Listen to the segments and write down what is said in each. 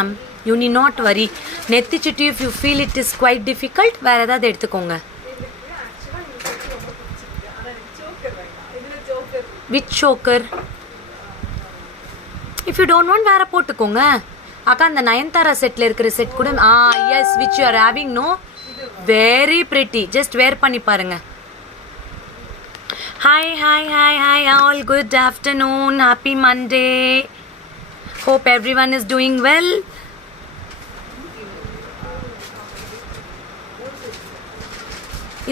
Ma'am, you நீ not worry. நெத்தி சுட்டி if you feel it is quite difficult வேறு ஏதாவது எடுத்துக்கோங்க. Which choker? If you don't want வேறு போட்டுக்கோங்க. அக்கா அந்த நயன்தாரா செட்டில் இருக்கிற செட் கூட yes which you are having no very pretty. Just wear பண்ணி பாருங்க. Hi hi hi hi all, good afternoon, happy Monday. Hope everyone is doing well.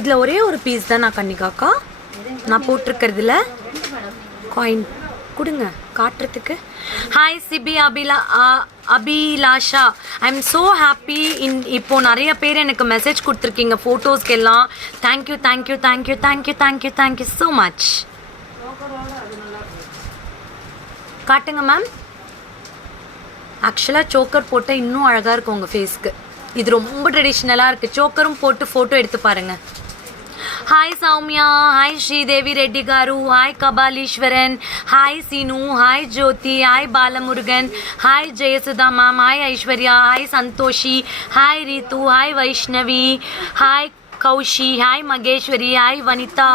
இதில் ஒரே ஒரு பீஸ் தான் நான் கன்னிகாக்கா நான் போட்டிருக்கிறதுல காயின் கொடுங்க காட்டுறதுக்கு. Hi Sibi Abhilasha, I am so happy. இப்போது நிறைய பேர் எனக்கு மெசேஜ் கொடுத்துருக்கீங்க ஃபோட்டோஸ்க்கு எல்லாம். Thank you thank you thank you thank you thank you thank you so much. காட்டுங்க மேம். ஆக்சுவலாக சோக்கர் போட்டால் இன்னும் அழகாக இருக்கும் உங்கள் ஃபேஸ்க்கு. இது ரொம்ப ட்ரெடிஷ்னலாக இருக்குது. சோக்கரும் போட்டு ஃபோட்டோ எடுத்து பாருங்கள். Hi Saumya, hi Sridevi Reddy garu, hi Kabaleeswaran, hi Seenu, hi Jyoti, hi Balamurugan, hi Jayasudha ma'am, hi Aishwarya, hi Santoshi, hi Ritu, hi Vaishnavi, hi Kaushi, hi Mageswari, hi Vanitha,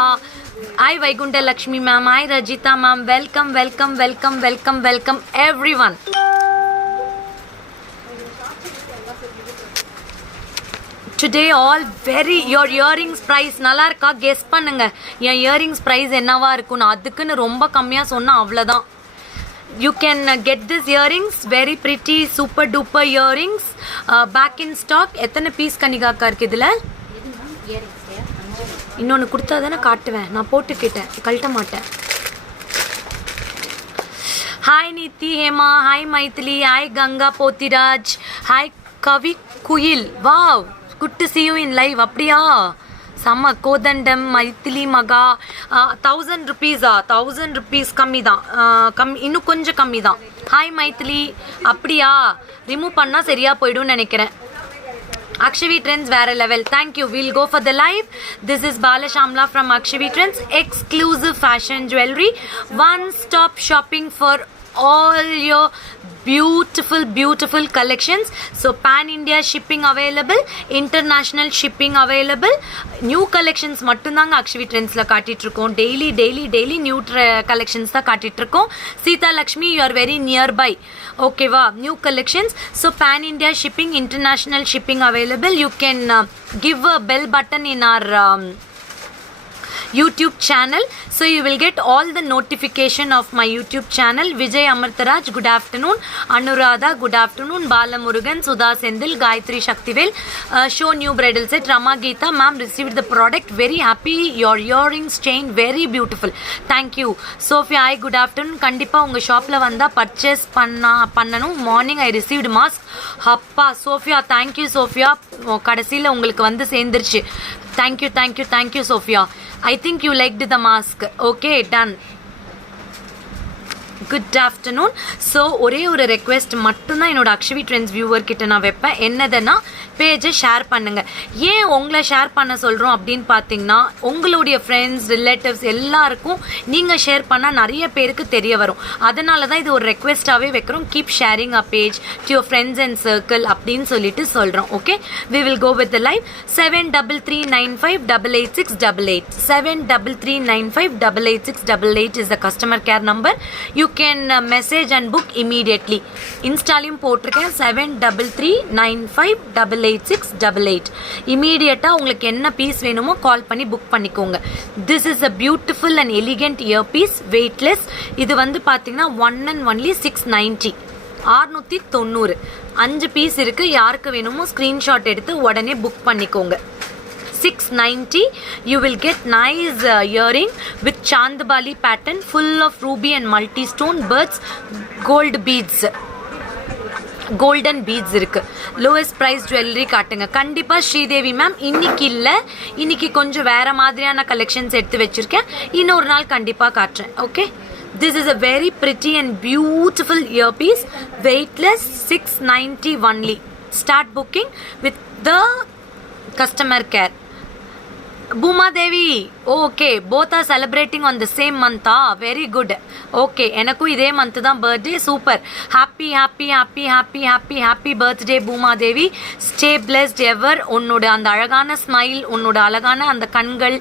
hi Vaikunth Lakshmi ma'am, hi Rajitha ma'am. Welcome welcome welcome welcome welcome everyone. Today all very your earrings price நல்லா இருக்கா? Guess பண்ணுங்க என் earrings price என்னவா இருக்குன்னு. அதுக்குன்னு ரொம்ப கம்மியாக சொன்னால் அவ்வளோதான். You can get this earrings very pretty super duper earrings back in stock. எத்தனை பீஸ் கன்னிகாக்கா இருக்குது இதில்? இன்னொன்று கொடுத்தா தானே காட்டுவேன். நான் போட்டுக்கிட்டேன், கழட்ட மாட்டேன். Hi Nithi Hema, hi Maithili, hi Ganga Pothiraj, hi Kavi Kuyil. Wow, good to see you in live. அப்படியா? செம்ம. கோதண்டம், மைத்திலி மகா. 1000 rupees 1000 rupees கம்மி தான். இன்னும் கொஞ்சம் கம்மி தான். ஹாய் மைத்திலி. அப்படியா? ரிமூவ் பண்ணால் சரியாக போய்டும்னு நினைக்கிறேன். Akshavi Trends வேற லெவல். Thank you. Will go for the live. This is Bala Shamla from Akshavi Trends. Exclusive fashion jewellery, one stop shopping for all your beautiful collections. So pan India shipping available, international shipping available. New collections மட்டும் தாங்க Akshavi Trendsல காட்டிட்டு இருக்கோம். daily new collections தான் காட்டிட்டு இருக்கோம். Seetha Lakshmi, you are very nearby. Okay வா, new collections. So pan India shipping, international shipping available. You can give a bell button in our YouTube channel, so you will get all the notification of my YouTube channel. Vijay Amartaraj, good afternoon. Anuradha, good afternoon. Bala Murugan, Sudha Sendil, Gayatri Shaktivel, show new bridal set. Rama Geeta ma'am received the product, very happy. Your earrings chain very beautiful, thank you. Sophia, hi, good afternoon. Kandipa unga shop la vanda purchase பண்ணனும். Morning I received mask. அப்பா Sophia, thank you Sophia. கடைசியில் உங்களுக்கு வந்து சேர்ந்துருச்சு. thank you Sophia. I think you liked the mask. Okay, done. Good afternoon. So ஒரே ஒரு request மட்டும்தான் என்னோட Akshavi Trends வியூவர் கிட்ட நான் வைப்பேன். என்னதுன்னா, பேஜை ஷேர் பண்ணுங்கள். ஏன் உங்களை ஷேர் பண்ண சொல்கிறோம் அப்படின்னு பார்த்தீங்கன்னா, உங்களுடைய ஃப்ரெண்ட்ஸ் ரிலேட்டிவ்ஸ் எல்லாருக்கும் நீங்கள் ஷேர் பண்ணால் நிறைய பேருக்கு தெரிய வரும். அதனால தான் இது ஒரு ரெக்வெஸ்ட்டாகவே வைக்கிறோம். Keep sharing a page to your friends and circle அப்படின்னு சொல்லிட்டு சொல்கிறோம். Okay, we will go with the live. 7339588688 7339588688 is the customer care number. You can message and book immediately. இன்ஸ்டாலையும் போட்டிருக்கேன். 7339588688 இமீடியட்டாக உங்களுக்கு என்ன பீஸ் வேணுமோ கால் பண்ணி புக் பண்ணிக்கோங்க. This is a beautiful and elegant ear piece, weightless. இது வந்து பார்த்தீங்கன்னா 1 and only 690, 690. 5 பீஸ் இருக்குது. யாருக்கு வேணுமோ ஸ்க்ரீன்ஷாட் எடுத்து உடனே புக் பண்ணிக்கோங்க. 690. You will get nice earring with Chandbali pattern, full of ruby and multi-stone birds, gold beads, golden beads இருக்கு. லோவஸ்ட் ப்ரைஸ் ஜுவல்லரி காட்டுங்க. கண்டிப்பாக ஸ்ரீதேவி மேம் இன்னைக்கு இல்லை, இன்னைக்கு கொஞ்சம் வேற மாதிரியான கலெக்ஷன்ஸ் எடுத்து வச்சிருக்கேன். இன்னொரு நாள் கண்டிப்பாக காட்டுறேன். Okay, this is a very pretty and beautiful earpiece, weightless, 690 only. Start booking with the customer care. Bhuma Devi, okay, both are celebrating on the same month. Very good. Okay, enakku idhe month தான் birthday. Super. Happy birthday Bhuma Devi. Stay blessed ever. உன்னோட அந்த அழகான smile, உன்னோட அழகான அந்த கண்கள்,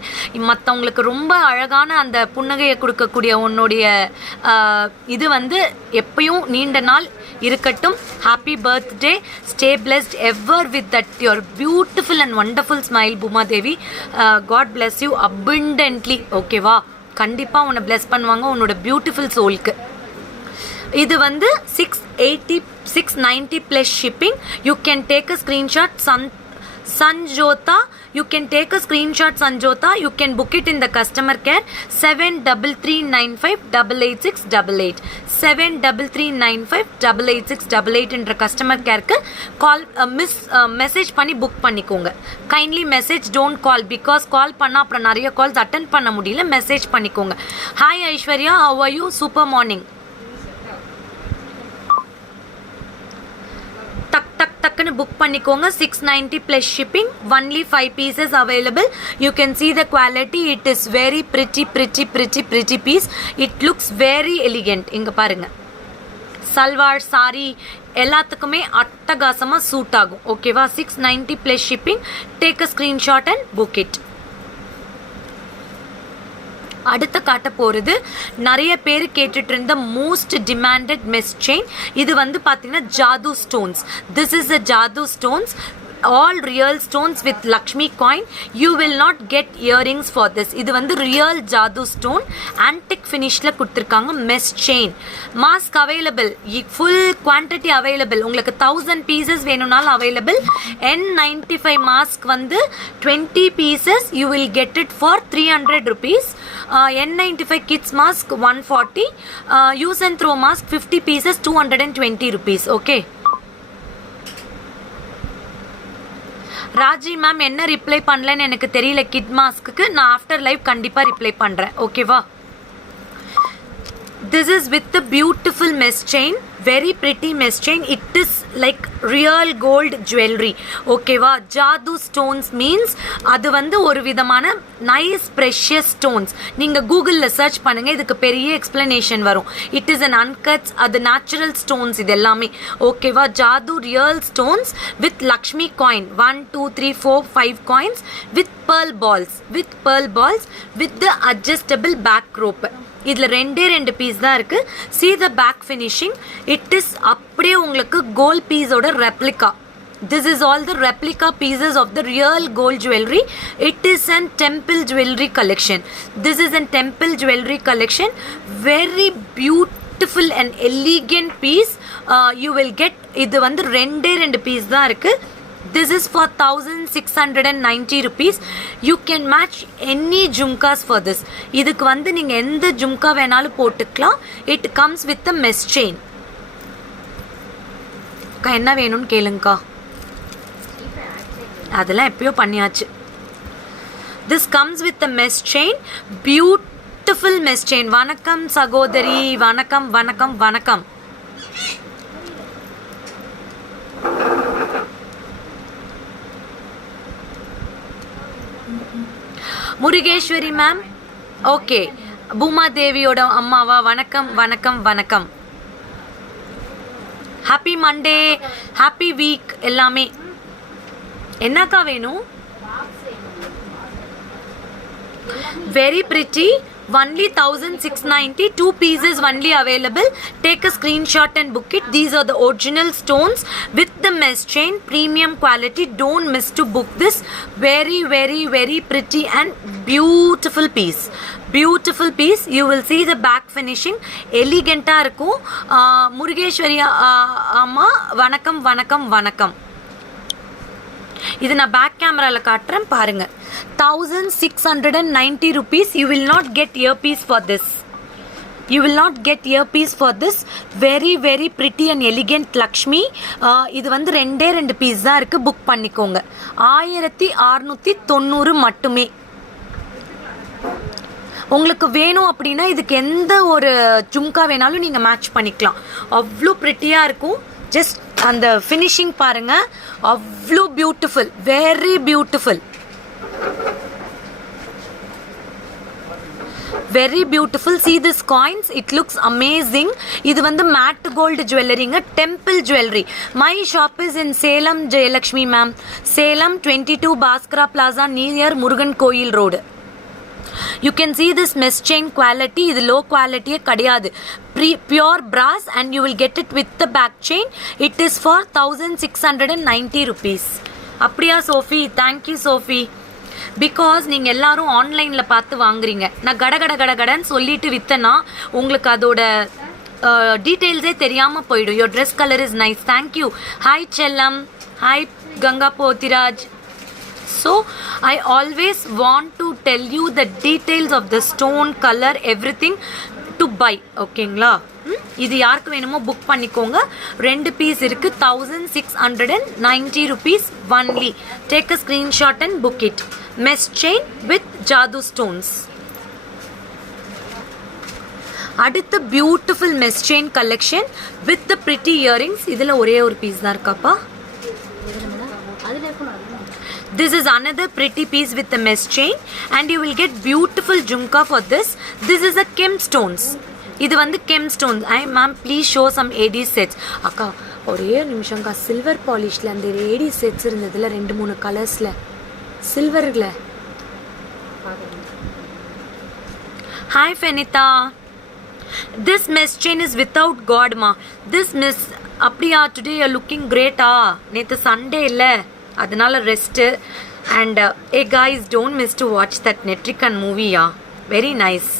மற்றவங்களுக்கு ரொம்ப அழகான அந்த புன்னகையை கொடுக்கக்கூடிய உன்னுடைய இது வந்து எப்பயும் நீண்ட நாள் இருக்கட்டும். Happy birthday. Stay blessed ever with that your beautiful and wonderful smile Bhuma Devi. God bless you abundantly. ஓகேவா, கண்டிப்பா உன்னை bless பண்ணுவாங்க உன்னோட பியூட்டிஃபுல் சோல்க்கு. இது வந்து 690 plus shipping. You can take a screenshot. Sanjota, you can take a screenshot. Sanjota, you can book it in the customer care 7339588688 7339588688 என்ற customer கேருக்கு call message பண்ணி புக் பண்ணிக்கோங்க. Kindly message, don't call, because call பண்ணால் அப்புறம் நிறைய calls attend பண்ண முடியல. Message பண்ணிக்கோங்க. Hi Aishwarya, how are you? Super morning. டக்குன்னு புக் பண்ணிக்கோங்க. 690 plus shipping, only 5 pieces available. You can see the quality. It is very pretty piece. It looks very elegant. இங்க பாருங்க, சல்வார் சாரி எல்லாத்துக்குமே அட்டகாசமா சூட் ஆகும். ஓகேவா, 690 plus shipping. Take a screenshot and book it. அடுத்து காட்ட போகிறது நிறைய பேர் கேட்டுட்டு இருந்த மோஸ்ட் டிமாண்டட் மெஸ் செயின். இது வந்து பார்த்தீங்கன்னா jadau stones. This is a jadau stones, all real stones with Lakshmi coin. You will not get earrings for this. இது வந்து real ஜாது ஸ்டோன், antique finishல கொடுத்துருக்காங்க. Mess chain mask available, full quantity available. உங்களுக்கு 1000 pieces வேணும்னாலும் available. N95 mask வந்து 20 pieces you will get it for 300 rupees. N95 kids mask 140. Use and throw mask 50 pieces 220 rupees. Okay. Raji ma'am என்ன reply பண்ணலன்னு எனக்கு தெரியல. Kit mask நான் after live கண்டிப்பாக reply பண்ணுறேன். ஓகேவா, this is with the beautiful mesh chain, very pretty mesh chain. It is like real gold jewelry. ஓகேவா, Jaadu stones means அது வந்து ஒரு விதமான நைஸ் ப்ரெஷியஸ் ஸ்டோன்ஸ். நீங்கள் கூகுளில் சர்ச் பண்ணுங்கள், இதுக்கு பெரிய எக்ஸ்பிளனேஷன் வரும். இட் இஸ் அன் அன்கட்ஸ், அது நேச்சுரல் ஸ்டோன்ஸ் இது எல்லாமே. ஓகேவா, jadau real stones with Lakshmi coin 1 2 3 4 5 coins with pearl balls with the adjustable back rope. இதில் 2 பீஸ் தான் இருக்குது. see the back finishing. it is அப்படியே உங்களுக்கு கோல்ட் பீஸோட replica. this is all the replica pieces of the real gold jewelry. it is an temple jewelry collection. this is an temple jewelry collection. very beautiful and elegant piece. you will get, இது வந்து 2 piece தான் இருக்குது. this is for 1690 rupees. you can match any jhumkas for this. இதுக்கு வந்து நீங்கள் எந்த ஜும்கா வேணாலும் போட்டுக்கலாம். it comes with the mesh chain. என்ன வேணும்னு கேளுங்கக்கா, அதெல்லாம் எப்பயோ பண்ணியாச்சு. this comes with the mesh chain, beautiful mesh chain. வணக்கம் சகோதரி, வணக்கம் வணக்கம் வணக்கம். Murugeswari ma'am, okay. பூமா தேவியோட அம்மாவா? வணக்கம் வணக்கம் வணக்கம். ஹாப்பி மண்டே, ஹாப்பி வீக் எல்லாமே. என்னக்கா வேணும்? Very pretty, only 1690, 2 pieces only available. take a screenshot and book it. these are the original stones with the mesh chain, premium quality. don't miss to book this. very pretty and beautiful piece. you will see the back finishing elegant ah irukum. Murugeswari அம்மா வணக்கம் வணக்கம் வணக்கம். இது நான் back கேமராவில் காட்டுறேன் பாருங்க. 1690 rupees. you will not get earpiece for this. very pretty and elegant Lakshmi. இது வந்து 2 பீஸ் தான் இருக்குது. புக் பண்ணிக்கோங்க. 1690 மட்டுமே. உங்களுக்கு வேணும் அப்படின்னா இதுக்கு எந்த ஒரு ஜும்கா வேணாலும் நீங்கள் மேட்ச் பண்ணிக்கலாம். அவ்வளோ ப்ரிட்டியாக இருக்கும். ஜஸ்ட் அந்த ஃபினிஷிங் பாருங்கள், அவ்வளோ beautiful, very beautiful. Very beautiful. See this coins, it looks amazing. இது வந்து matte gold jewelryங்க, temple jewelry. My shop is in Salem, Jayalakshmi ma'am. Salem 22 Bhaskara Plaza near Murugan Koil Road. You can see this mesh chain quality. இது low quality கிடையாது, pure brass, and you will get it with the back chain. It is for 1690 rupees. அப்படியா Sophie? Thank you Sophie. Because நீங்கள் எல்லாரும் ஆன்லைனில் பார்த்து வாங்குறீங்க. நான் கடன்னு சொல்லிட்டு விற்றேன்னா உங்களுக்கு அதோட டீட்டெயில்ஸே தெரியாமல் போயிடும். Your dress colour is nice. Thank you. Hi செல்லம். Hi Ganga Pothiraj. So I always want to tell you the details of the stone, color, everything to buy. ஓகேங்களா? இது யாருக்கு வேணுமோ புக் பண்ணிக்கோங்க. 2 பீஸ் இருக்கு. 1690 rupees only. Take a screenshot and book it. Mesh chain with jadoo stones. அடுத்த beautiful mesh chain collection with the pretty earrings. இதில் ஒரே ஒரு பீஸ் தான் இருக்காப்பா. This is another pretty piece with the mesh chain, and you will get beautiful jhumka for this. This is a Kim stones. இது வந்து Kim stones. Ma'am, please show some AD sets. அக்கா ஒரே நிமிஷம்க்கா, silver பாலிஷ்ல அந்த AD sets இருந்ததுல 2-3 கலர்ஸ்ல சில்வர்ல. Hi Fenita. This mesh chain is without God ma. This mesh அப்படியா? Today you are looking great. நேத்து Sunday இல்ல, அதனால rest. And a guys, don't miss to watch that Netrikann மூவியா. Very nice.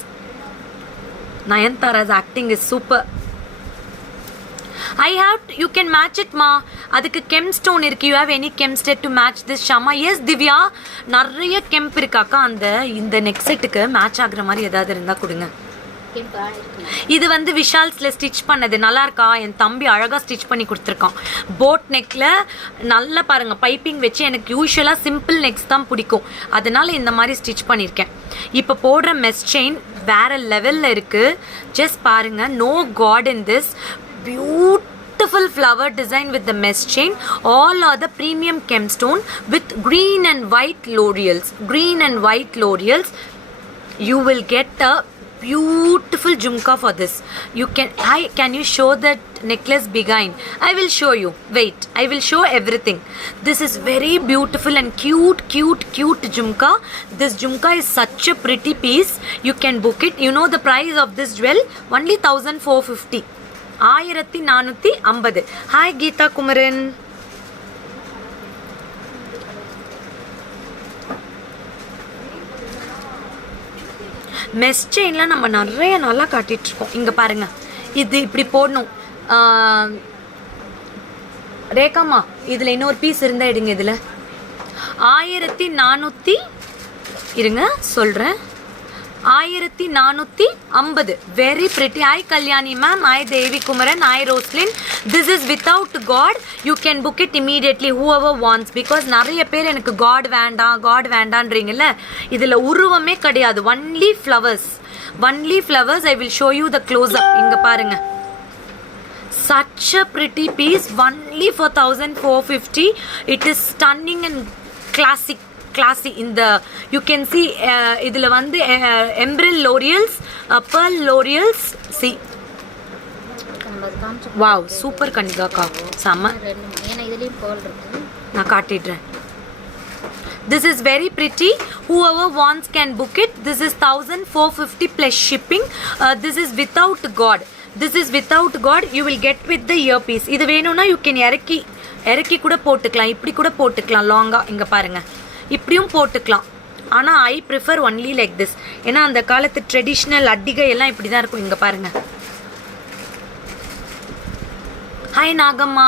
Nayanthara's acting is super. You can match it ma. அதுக்கு gem stone இருக்கு. You have any gem stud to match this Shama? Yes Divya, நிறைய கெம்ப் இருக்காக்கா. இந்த neck செட்டுக்கு match ஆகுற மாதிரி ஏதாவது இருந்தால் கொடுங்க. இது வந்து விஷால்ஸ்ல ஸ்டிச் பண்ணது. நல்லா இருக்கா? என் தம்பி அழகா ஸ்டிச் பண்ணி கொடுத்துருக்கான். போட் நெக்ல நல்லா பாருங்க, பைப்பிங் வச்சு. எனக்கு யூஸ்வலா சிம்பிள் நெக்ஸ் தான் பிடிக்கும், அதனால இந்த மாதிரி ஸ்டிச் பண்ணியிருக்கேன். இப்போ போடுற மெஸ் செயின் வேற லெவல்ல இருக்கு. ஜஸ்ட் பாருங்க. No god in this beautiful flower design with the mesh chain. All are the premium gemstone with green and white L'Oreals. Green and white L'Oreals. You will get a beautiful jhumka for this. Can you show that necklace behind? I will show you. Wait, I will show everything. This is very beautiful and cute jhumka. This jhumka is such a pretty piece. You can book it. You know the price of this jewel? Only 1450. 1450. Hi Geeta Kumaran. Mess செயின்லாம் நம்ம நிறைய நல்லா காட்டிகிட்ருக்கோம். இங்கே பாருங்கள், இது இப்படி போடணும். ரேகாமா, இதில் இன்னொரு பீஸ் இருந்தால் எடுங்க. இதில் 1400 இருங்க சொல்கிறேன். 1450. Very pretty. Hi Kalyani ma'am. Hi Devi Kumaran. Hi Roslin. This is without god. You can book it immediately whoever wants. Because நிறைய பேர் எனக்கு காட் வேண்டான்றீங்கல்ல. இதில் உருவமே கிடையாது. Only flowers. I will show you the close up. இங்கே பாருங்க. such a pretty piece. Only for 1450. It is stunning and classy. In the you can see idhula vandu emerald L'Oreals, pearl L'Oreals. See, wow, super kanika ka sama. Ena idhiliyum pearl irukku, na kaatidren. This is very pretty. Whoever wants can book it. This is 1450 plus shipping. This is without God. You will get with the earpiece. இது வேணும்னா you can இறக்கி கூட போட்டுக்கலாம். இப்படி கூட போட்டுக்கலாம் லாங்கா. இங்க பாருங்க, இப்படியும் போட்டுக்கலாம். ஆனால் I prefer only like this. ஏன்னா அந்த காலத்து ட்ரெடிஷ்னல் அட்டிகை எல்லாம் இப்படி தான் இருக்கும். இங்கே பாருங்க. ஹாய் நாகம்மா,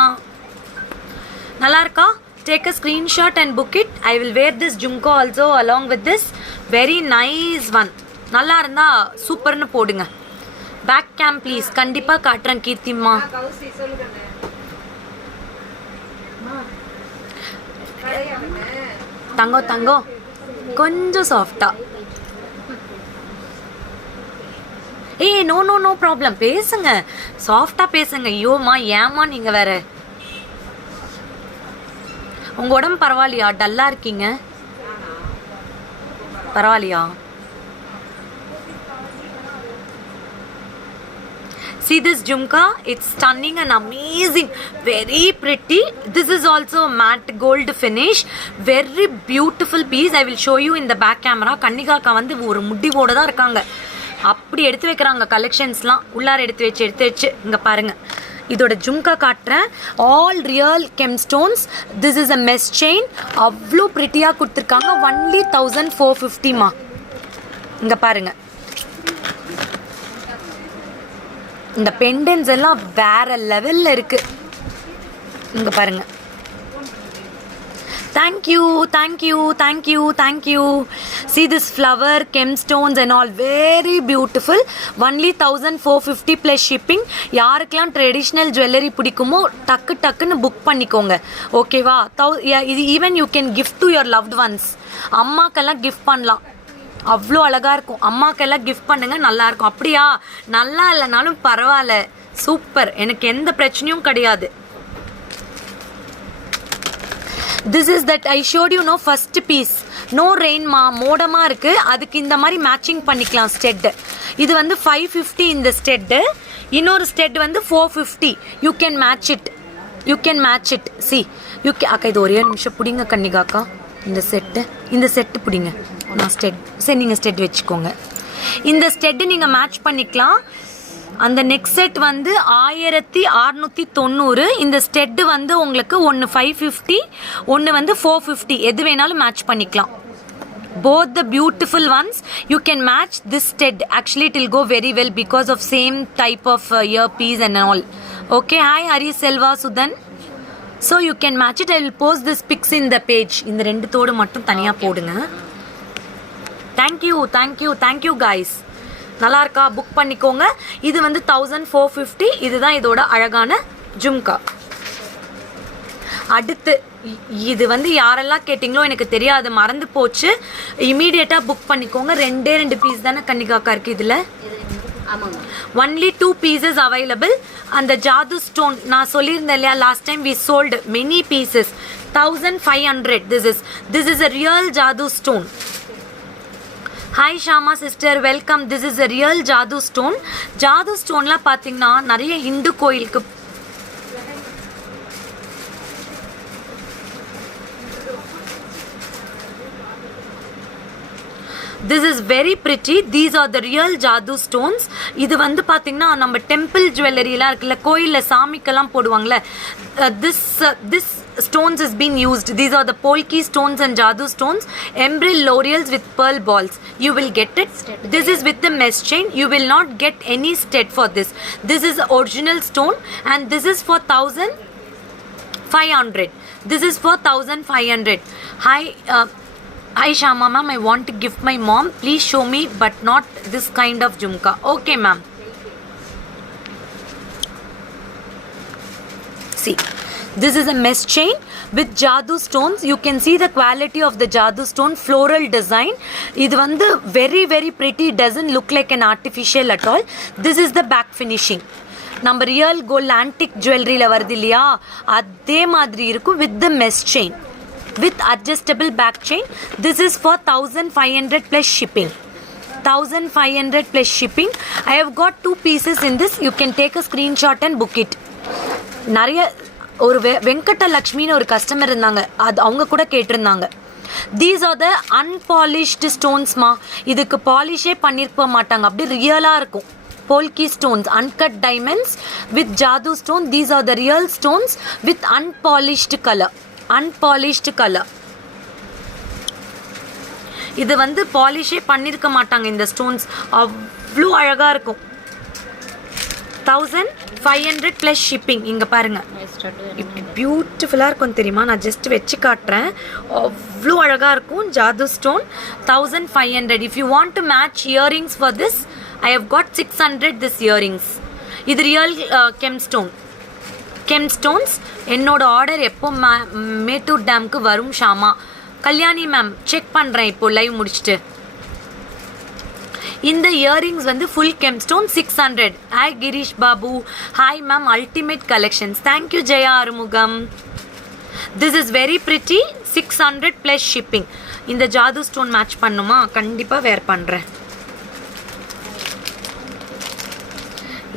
நல்லா இருக்கா? Take a screenshot and book it. I will wear this jhumka also along with this. Very nice one. நல்லா இருந்தா சூப்பர்னு போடுங்க. Back cam please. கண்டிப்பாக காட்டுறேன் கீர்த்திம்மா. தங்கம் கொஞ்சம் சாஃப்டா. No problem. பேசுங்க, சாஃப்டா பேசுங்க. ஐயோம்மா, ஏமா நீங்க வேற. உங்க உடம்பு பரவாயில்லையா? டல்லா இருக்கீங்க. பரவாயில்லையா? See this jhumka, it's stunning and amazing, very pretty. This is also matte gold finish, very beautiful piece. I will show you in the back camera. கன்னிகாக்கா வந்து ஒரு முடிவோட தான் இருக்காங்க, அப்படி எடுத்து வைக்கிறாங்க கலெக்ஷன்ஸ்லாம், உள்ளார எடுத்து வச்சு இங்கே பாருங்கள். இதோட ஜும்கா காட்டுறேன், all real gem stones. This is a mess chain, அவ்வளோ ப்ரிட்டியாக கொடுத்துருக்காங்க. ஒன்லி 1450மா. இங்கே பாருங்கள், இந்த பெண்டன்ஸ் எல்லாம் வேற லெவலில் இருக்குது. இங்கே பாருங்கள். Thank you. See this flower, chem stones and all, very beautiful. Only 1450 plus shipping. யாருக்கெல்லாம் ட்ரெடிஷ்னல் ஜுவல்லரி பிடிக்குமோ டக்குன்னு புக் பண்ணிக்கோங்க, ஓகேவா? இது even you can gift to your loved ones. அம்மாக்கெல்லாம் கிஃப்ட் பண்ணலாம், அவ்வளோ அழகாக இருக்கும். அம்மாக்கெல்லாம் கிஃப்ட் பண்ணுங்க, நல்லாயிருக்கும். அப்படியா? நல்லா இல்லைனாலும் பரவாயில்ல, சூப்பர், எனக்கு எந்த பிரச்சனையும் கிடையாது. This is that I showed you, no, first piece. No rain மா, மோடமாக இருக்குது, அதுக்கு இந்த மாதிரி மேட்சிங் பண்ணிக்கலாம் ஸ்டெட்டு. இது வந்து 550 இந்த ஸ்டெட்டு, இன்னொரு ஸ்டெட் வந்து 450. You can match it. C U K அக்கா, இது ஒரே நிமிஷம் பிடிங்க கன்னிகாக்கா. இந்த செட்டு பிடிங்க. நான் ஸ்டெட், சரி நீங்கள் ஸ்டெட் வச்சுக்கோங்க. இந்த ஸ்டெட்டு நீங்கள் மேட்ச் பண்ணிக்கலாம். அந்த நெக்ஸ்ட் செட் வந்து 1690. இந்த ஸ்டெட்டு வந்து உங்களுக்கு ஒன்று 550, ஒன்று வந்து 450, எது வேணாலும் மேட்ச் பண்ணிக்கலாம். both the beautiful ones you can match this stud. Actually it will go very well because of same type of earpiece and all. Okay, hi Hari Selva Sudan. So you can match it. I will post this pics in the page. இந்த ரெண்டு தோடு மட்டும் தனியா போடுங்க. Thank you guys. நல்லா இருக்கா? Book பண்ணிக்கோங்க. இது வந்து 1450. இதுதான் இதோட அழகான ஜும்கா. அடுத்து இது வந்து யாரெல்லாம் கேட்டிங்களோ எனக்கு தெரியாது, மறந்து போச்சு. இமீடியட்டாக புக் பண்ணிக்கோங்க. ரெண்டு பீஸ் தானே கன்னிகாக்கா இருக்குது இதில். Only 2 pieces available. அந்த ஜாது ஸ்டோன் நான் சொல்லியிருந்தேன் இல்லையா, last time we sold many pieces. 1500. This is a real jadau stone. Hi Shama sister, welcome. This is a real jadau stone. Jadau ஸ்டோன்லாம் பார்த்தீங்கன்னா நிறைய ஹிந்து கோயிலுக்கு this is very pretty. These are the real Jaadu stones. இது வந்து பார்த்தீங்கன்னா நம்ம டெம்பிள் ஜுவல்லரிலாம் இருக்குல்ல, கோயிலில் சாமிக்கெல்லாம் போடுவாங்கள்ல, this stones has been used. These are the polki stones and jadoo stones. Emerald laurels with pearl balls. You will get it. This is with the mesh chain. You will not get any stud for this. This is original stone and this is for 1500. This is for 1500. Hi Shama ma'am, I want to gift my mom. Please show me but not this kind of jhumka. Okay ma'am. See, this is a mesh chain with jadoo stones. You can see the quality of the jadoo stone, floral design. Idu vandu very very pretty. Doesn't look like an artificial at all. This is the back finishing. நம்ம real gold antique ஜுவல்லரியில் வருது இல்லையா, அதே மாதிரி இருக்கும் with the mesh chain with adjustable back chain. This is for 1500 plus shipping. 1500 plus shipping. I have got 2 pieces in this. You can take a screenshot and book it. நிறைய ஒரு வெங்கட்ட லக்ஷ்மின்னு ஒரு customer இருந்தாங்க, அது அவங்க கூட கேட்டிருந்தாங்க. These are the unpolished stones மா. இதுக்கு பாலிஷே பண்ணிருக்க மாட்டாங்க, அப்படி ரியலாக இருக்கும். Polki stones, uncut diamonds with jadoo stone. These are the real stones with unpolished color. இது வந்து பாலிஷே பண்ணிருக்க மாட்டாங்க இந்த ஸ்டோன்ஸ், அவ்வளோ அழகாக இருக்கும். 1500 plus shipping. இங்கே பாருங்க, இப்படி பியூட்டிஃபுல்லாக இருக்கும் தெரியுமா, நான் ஜஸ்ட் வச்சு காட்டுறேன், அவ்வளோ அழகாக இருக்கும். Jaadu stone 1500. If you want to match earrings for this, I have got 600 this earrings. இது ரியல் கெம் ஸ்டோன்ஸ். என்னோட ஆர்டர் எப்போ மேட்டூர் டேம்க்கு வரும் ஷாமா? கல்யாணி மேம் செக் பண்ணுறேன் இப்போ லைவ் முடிச்சுட்டு. இந்த இயரிங்ஸ் வந்து full gem stone 600. Hi Girish Babu. Hi ma'am, ultimate collections. Thank you Jaya Arumugam. This is very pretty. 600 plus shipping. இந்த ஜாது ஸ்டோன் மேட்ச் பண்ணுமா? கண்டிப்பாக வேர் பண்ணுறேன்.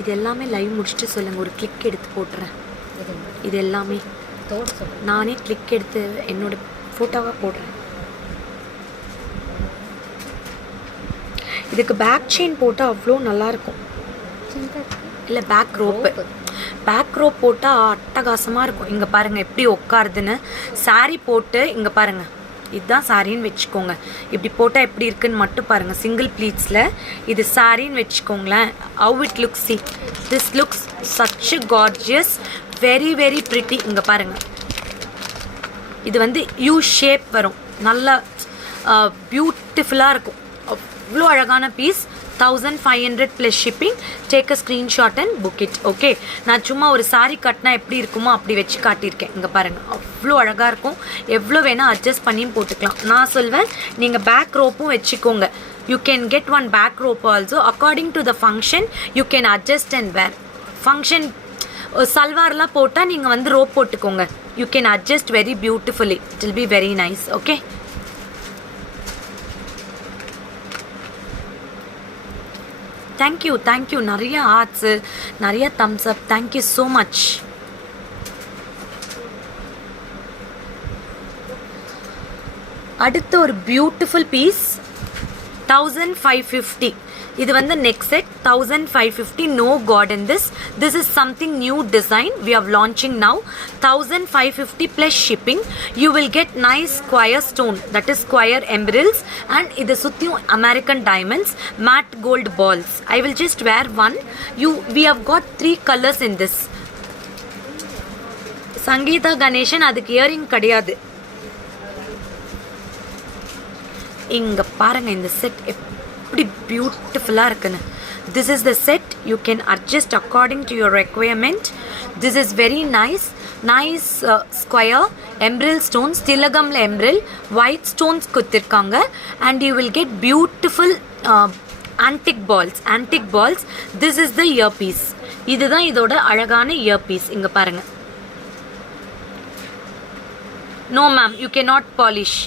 இது எல்லாமே லைவ் முடிச்சுட்டு சொல்லுங்கள், ஒரு கிளிக் எடுத்து போட்டுறேன். இது எல்லாமே நானே கிளிக் எடுத்து என்னோட ஃபோட்டோவாக போடுறேன். இதுக்கு பேக் செயின் போட்டால் அவ்வளோ நல்லாயிருக்கும். இல்லை பேக் ரோப் போட்டால் அட்டகாசமாக இருக்கும். இங்கே பாருங்கள் எப்படி உட்காருதுன்னு. சாரீ போட்டு இங்கே பாருங்கள், இதுதான் சாரின்னு வச்சுக்கோங்க. இப்படி போட்டால் எப்படி இருக்குன்னு மட்டும் பாருங்கள். சிங்கிள் ப்ளீட்ஸில் இது சாரின்னு வச்சுக்கோங்களேன். How it looks, see this looks such gorgeous, very very pretty. இங்கே பாருங்கள், இது வந்து யூ ஷேப் வரும், நல்லா பியூட்டிஃபுல்லாக இருக்கும். அவ்வளோ அழகான piece. 1500 + shipping. Take a screenshot and book it. Okay, நான் சும்மா ஒரு சாரீ கட்டினா எப்படி இருக்குமோ அப்படி வச்சு காட்டியிருக்கேன். இங்கே பாருங்கள், அவ்வளோ அழகாக இருக்கும். எவ்வளோ வேணால் அட்ஜஸ்ட் பண்ணியும் போட்டுக்கலாம். நான் சொல்வேன், நீங்கள் பேக் ரோப்பும் வச்சுக்கோங்க. You can get one back rope also. According to the function you can adjust and wear. Function சல்வார்லாம் போட்டால் நீங்கள் வந்து ரோப் போட்டுக்கோங்க. You can adjust very beautifully. It will be very nice. Okay, thank you. நிறைய hearts, நிறைய thumbs up. Thank you so much. அடுத்து ஒரு beautiful piece, 1550. இது வந்து next set 1550. No god in this. This is something new design we are launching now. 1550 + shipping. You will get nice square stone, that is square emeralds, and இது சுத்தியும் American diamonds, matte gold balls. I will just wear one. We have got 3 colors in this. Sangeetha Ganesan அதுக்கு earring கிடையாது. இங்க பாருங்க இந்த set எப்படி பியூட்டிஃபுல்லாக இருக்குன்னு. This is the set. You can adjust according to your requirement. This is very nice square எம்ப்ரில் stones, திலகமில் எம்ப்ரில், ஒயிட் ஸ்டோன்ஸ் கொடுத்துருக்காங்க. And you will get beautiful antique balls. This is the ear piece. இதுதான் இதோட அழகான ear piece. இங்கே பாருங்கள். No ma'am, you cannot polish.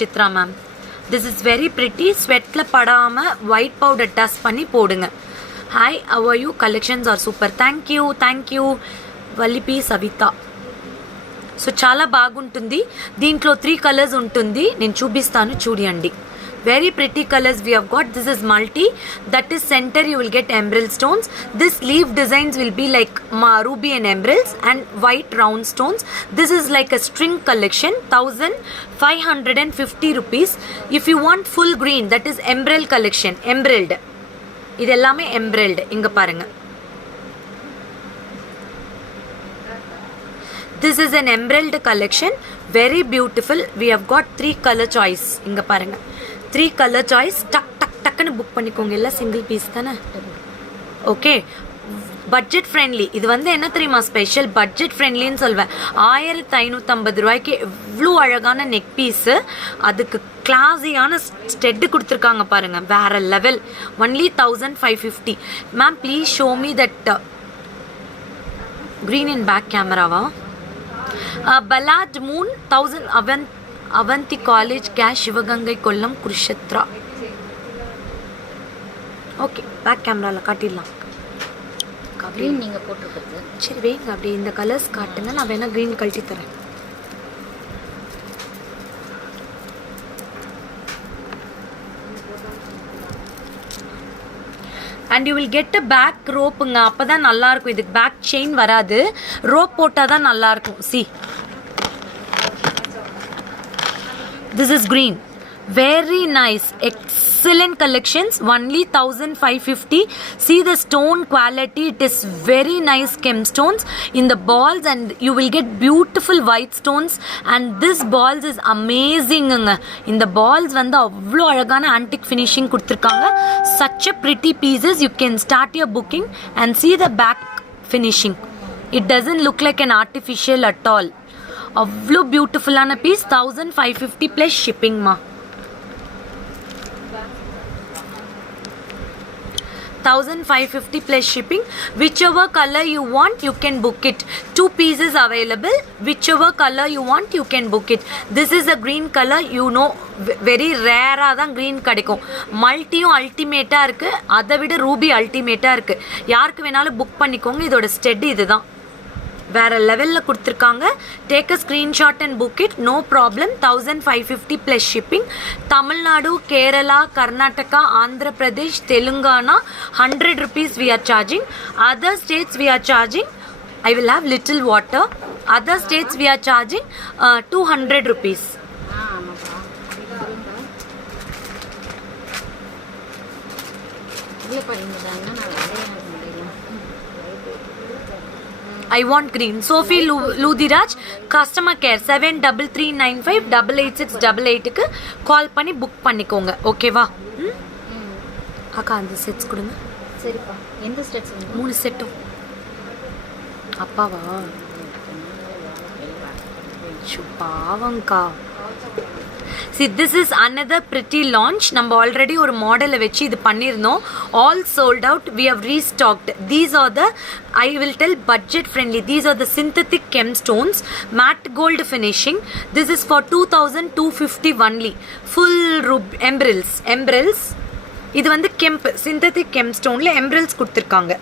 Chitra ma'am. This is very pretty. ஸ்வெட்டில் படாமல் ஒயிட் பவுடர் டஸ்ட் பண்ணி போடுங்க. Hi, how are you? Collections are super. Thank you వల్లిపి సవిత. సో చాలా బాగుంటుంది. దీంట్లో 3 కలర్స్ ఉంటుంది, నేను చూపిస్తాను చూడండి. Very pretty colors we have got. This is multi, that is center you will get emerald stones. This leaf designs will be like ruby and emeralds and white round stones. This is like a string collection, 1550 rupees. If you want full green, that is emerald collection, emerald. இது எல்லாமே emerald. இங்க பாருங்க, this is an emerald collection, very beautiful. We have got 3 color choice. இங்க பாருங்க, 3 color choice. டக்குன்னு book பண்ணிக்கோங்க. எல்லாம் single piece தானே. Okay, budget friendly. இது வந்து என்ன தெரியுமா ஸ்பெஷல்? பட்ஜெட் ஃப்ரெண்ட்லின்னு சொல்வேன். 1550 ரூபாய்க்கு எவ்வளோ அழகான நெக் பீஸு, அதுக்கு கிளாஸியான ஸ்டெட்டு கொடுத்துருக்காங்க பாருங்கள், வேற level. Only 1550. Ma'am please show me that green in back கேமராவா? பலாட் மூன் 1000 அவந்தி காலேஜ் கேஷ், சிவகங்கை, கொல்லம், குருஷத்ரா. ஓகே, பேக் கேமராவில் காட்டிடலாம். க்ரீன் நீங்கள் போட்டிருக்கிறது சரி வேங்க, அப்படி இந்த கலர்ஸ் காட்டுங்க, நான் வேணால் க்ரீன் கழட்டி தரேன். And you will get a back ரோப்புங்க, அப்போ தான் நல்லாயிருக்கும். இதுக்கு பேக் செயின் வராது, ரோப் போட்டால் தான் நல்லாயிருக்கும். C, this is green, very nice, excellent collections. Only 1550. See the stone quality, it is very nice gemstones in the balls, and you will get beautiful white stones. And this balls is amazing. In the balls வந்து அவ்வளோ அழகான antique finishing கொடுத்துருக்காங்க. Such a pretty pieces. You can start your booking and see the back finishing. It doesn't look like an artificial at all. அவ்வளோ பியூட்டிஃபுல்லான piece. 1550 + ஷிப்பிங்மா. 1550 plus shipping. Whichever color you want, you can book it. 2 pieces available. Whichever color you want, you can book it. This is a green color. You know, very rare தான் green கிடைக்கும். மல்டியும் அல்டிமேட்டாக இருக்குது, அதை விட Ruby அல்டிமேட்டாக இருக்குது. யாருக்கு வேணாலும் புக் பண்ணிக்கோங்க. இதோட ஸ்டெட் இதுதான், வேறு லெவலில் கொடுத்துருக்காங்க. Take a screenshot and book it, no problem. 1550 plus shipping. Tamil Nadu, Kerala, Karnataka, Andhra Pradesh, Telangana 100 rupees we are charging. Other states we are charging, I will have little water. Other states we are charging 200 rupees. I want green. Sophie Ludiraj, customer care 7339588688 க்கு கால் பண்ணி book பண்ணிக்கோங்க. ஓகேவா? அக்கா அந்த sets கொடுங்க. சரிப்பா. எந்த sets? 3 செட்டும். அப்பாவா? பாவங்கா. See, this is another pretty launch. நம்ம ஆல்ரெடி ஒரு மாடலை வச்சு இது பண்ணியிருந்தோம். All sold out. We have restocked. These are the, I will tell, budget friendly. These are the synthetic chem stones, matte gold finishing. This is for 2250 only. Full emeralds. இது வந்து கெம்ப் synthetic gem ஸ்டோன்ல எம்ப்ரல்ஸ் கொடுத்துருக்காங்க.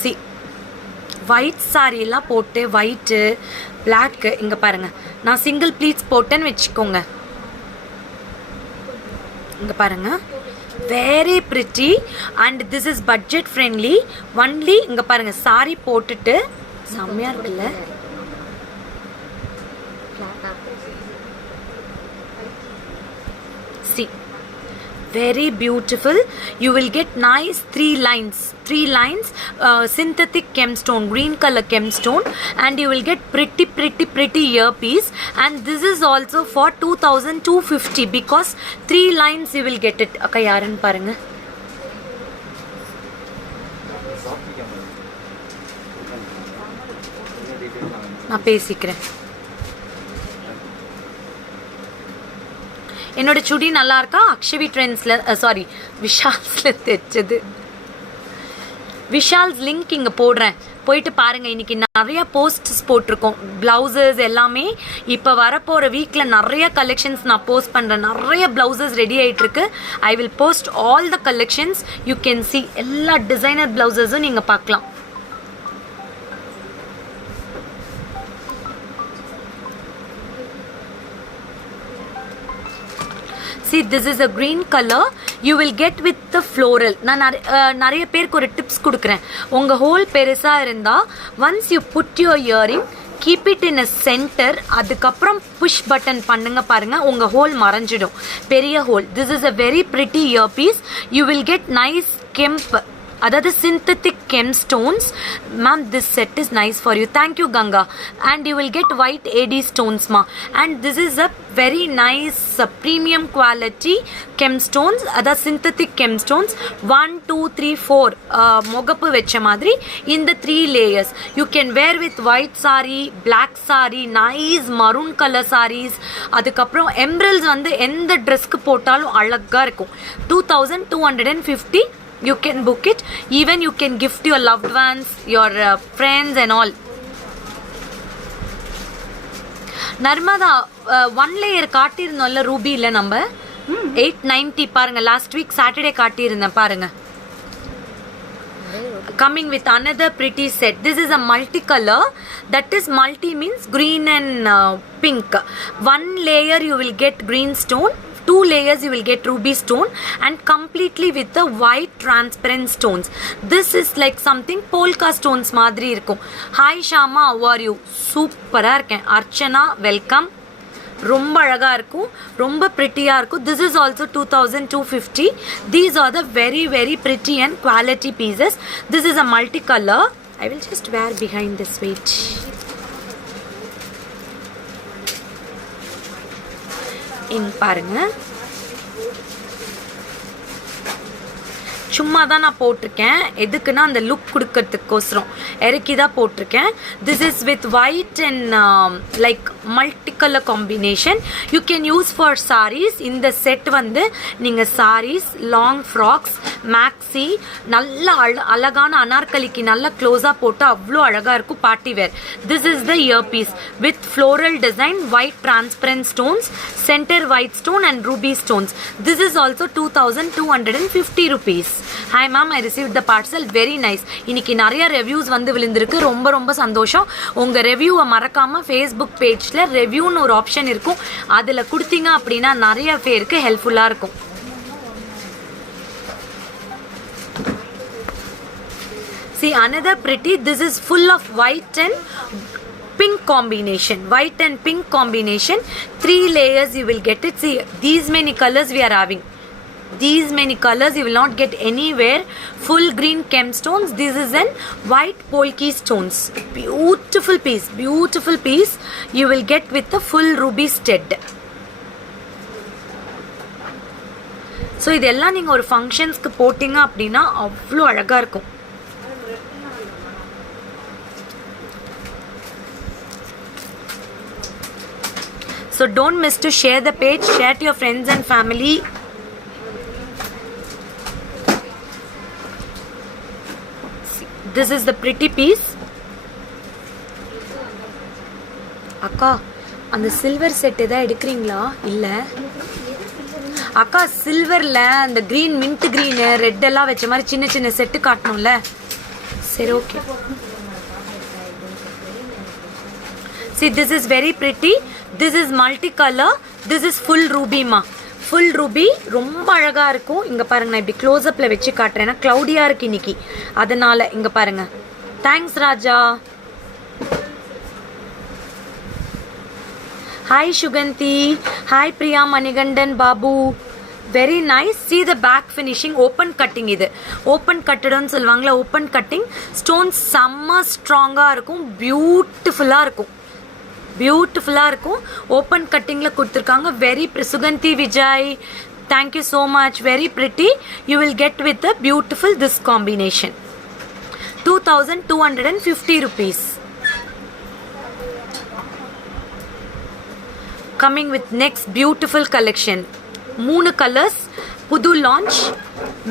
See, white சாரியெல்லாம் போட்டு white block, இங்கே பாருங்கள், நான் single pleats போட்டேன்னு வச்சுக்கோங்க. இங்கே பாருங்கள், very pretty and this is budget friendly only. இங்கே பாருங்கள், சாரி போட்டுட்டு செம்மையாக இருக்குல்ல. See, very beautiful. You will get nice 3 lines synthetic gemstone, green color gemstone, and you will get pretty earpiece. And this is also for 2250 because 3 lines you will get it. akka yaran parunga. na pesikren. என்னோட சுடி நல்லா இருக்கா? Akshavi ட்ரெண்ட்ஸில், sorry விஷால்ஸில் தைச்சது. Vishal's link இங்கே போடுறேன், போயிட்டு பாருங்கள். இன்றைக்கி நிறையா posts போட்டிருக்கோம், ப்ளவுசஸ் எல்லாமே. இப்போ வரப்போகிற வீக்கில் நிறைய கலெக்ஷன்ஸ் நான் போஸ்ட் பண்ணுறேன். நிறைய ப்ளவுசஸ் ரெடி ஆகிட்டுருக்கு. I will post all the collections. You can see எல்லா டிசைனர் ப்ளவுசஸும் நீங்கள் பார்க்கலாம். See, this is a green color. You will get with the floral. நான் நிறைய பேருக்கு ஒரு டிப்ஸ் கொடுக்குறேன். உங்கள் ஹோல் பெருசாக இருந்தால் once you put your earring, keep it in a center. அதுக்கப்புறம் புஷ் பட்டன் பண்ணுங்க பாருங்கள், உங்கள் ஹோல் மறைஞ்சிடும், பெரிய whole. This is a very pretty earpiece. You will get nice kemp, அதாவது synthetic chem stones. Ma'am, this set is nice for you. Thank you, Ganga. And you will get white AD stones, ma. And this is a very nice premium quality chem stones, அதாவது synthetic chem stones. 1 2 3 4 முகப்பு வச்ச மாதிரி இந்த 3 layers. You can wear with white saree, black saree, nice maroon color sarees. அதுக்கப்புறம் எம்ப்ரல்ஸ் வந்து எந்த ட்ரெஸ்க்கு போட்டாலும் அழகாக இருக்கும். 2250. You can book it. Even you can gift your loved ones, your friends and all. Narmada 1 layer காட்டியிருந்தோம்ல ரூபியில், நம்ம 890 பாருங்க. லாஸ்ட் வீக் சாட்டர்டே காட்டியிருந்தேன் பாருங்க. Coming with another pretty set. This is a multicolor. That is multi means green and pink. 1 layer you will get green stone. 2 layers you will get ruby stone, and completely with the white transparent stones. This is like something polka stones மாதிரி இருக்கும். Hi Shama, how are you? சூப்பராக இருக்கேன். Archana, welcome. ரொம்ப அழகாக இருக்கும், ரொம்ப ப்ரிட்டியாக இருக்கும். This is also 2250. These are the very pretty and quality pieces. This is a multicolor. I will just wear behind this. Wait. பாருங்க, சும்மா தான் நான் போட்டிருக்கேன். எதுக்குன்னா அந்த லுக் கொடுக்கறதுக்கோசரம் இறக்கி தான் போட்டிருக்கேன். This is with white and like multi colour combination. You can use for saris. இந்த செட் வந்து நீங்கள் சாரீஸ், லாங் ஃப்ராக்ஸ், மேக்ஸி, நல்ல அழகான அனார்கலிக்கு நல்ல க்ளோஸாக போட்டு அவ்வளோ அழகாக இருக்கும் party wear. This is the ear piece with floral design, white transparent stones, centre white stone and ruby stones. This is also 2250 rupees. Hi ma'am, I received the parcel. Very nice. இன்னைக்கு நிறைய reviews வந்து விழுந்திருக்கு. ரொம்ப ரொம்ப சந்தோஷம். உங்கள் ரிவ்யூவை மறக்காமல் Facebook பேஜில் ரிவ்யூன்னு ஒரு ஆப்ஷன் இருக்கும், அதில் கொடுத்தீங்க அப்படின்னா நிறைய பேருக்கு ஹெல்ப்ஃபுல்லாக இருக்கும். See another pretty. This is full of white and pink combination. White and pink combination. 3 layers you will get it. See these many colors we are having. These many colors you will not get anywhere. Full green gemstones. This is an white polki stones. Beautiful piece. Beautiful piece. You will get with the full ruby stud. So இதெல்லாம் நீங்கள் ஒரு ஃபங்க்ஷன்ஸ்க்கு போட்டிங்க அப்படின்னா அவ்வளோ அழகாக இருக்கும். So don't miss to share the page, share to your friends and family. See, this is the pretty piece. அக்கா அந்த சில்வர் செட் எதாவது எடுக்கிறீங்களா? இல்லை அக்கா, சில்வரில் அந்த க்ரீன், மின்ட் க்ரீனு, ரெட் எல்லாம் வச்ச மாதிரி சின்ன சின்ன செட்டு காட்டணும்ல. சரி, okay. See, this is very pretty. This is multicolor. This is full ruby ma. Full ruby ரொம்ப அழகாக இருக்கும். இங்கே பாருங்க, நான் இப்படி க்ளோஸ்அப்பில் வச்சு காட்டுறேன். ஏன்னா க்ளவுடியாக இருக்கு இன்னைக்கு, அதனால் இங்கே பாருங்க. Thanks Raja. Hi Suganthi. Hi Priya Manikandan Babu. Very nice. See the back finishing. Open cutting. இது ஓப்பன் கட்டடுன்னு சொல்லுவாங்களே, ஓப்பன் கட்டிங். ஸ்டோன்ஸ் செம்ம ஸ்ட்ராங்காக இருக்கும், பியூட்டிஃபுல்லாக இருக்கும். பியூட்டிஃபுல்லாக இருக்கும். ஓப்பன் கட்டிங்கில் கொடுத்துருக்காங்க. Very Suganthi Vijay, thank you so much. Very pretty. You will get with a beautiful this combination. 2250 rupees. Coming with next beautiful collection. 3 colors, புது launch,